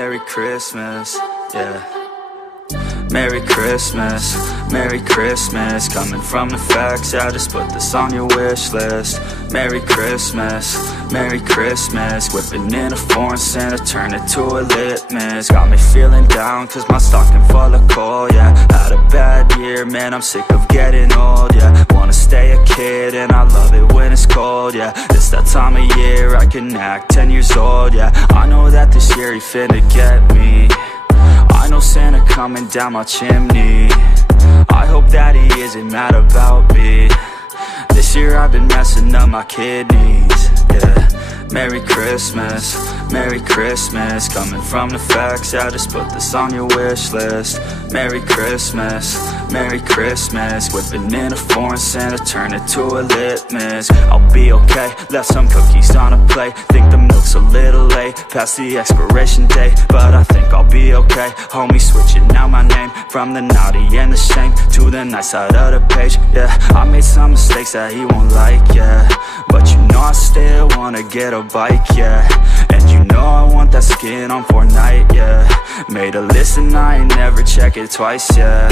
Merry Christmas, yeah. Merry Christmas, Merry Christmas. Coming from the facts, yeah, just put this on your wish list. Merry Christmas, Merry Christmas. Whipping in a foreign Santa, turn it to a litmus. Got me feeling down, cause my stocking full of coal, yeah. Had a bad year, man, I'm sick of getting old, yeah. Wanna stay a kid, and I love it when it's cold, yeah. It's that time of year, I can act 10 years old, yeah. I know that this year he finna get me. I know Santa coming down my chimney. I hope that he isn't mad about me. This year I've been messing up my kidneys, yeah. Merry Christmas, Merry Christmas. Coming from the facts, yeah, just put this on your wish list. Merry Christmas, Merry Christmas. Whipping in a foreign Santa, turn it to a litmus. I'll be okay, left some cookies on a plate. Think the milk's a little late, past the expiration date, but I think I'll be okay. Homie switching out my name, from the naughty and the shame to the nice side of the page, yeah. I made some mistakes that he won't like, yeah, but you know I still wanna get a bike, yeah. And you know I want that skin on Fortnite, yeah. Made a list and I ain't never check it twice, yeah.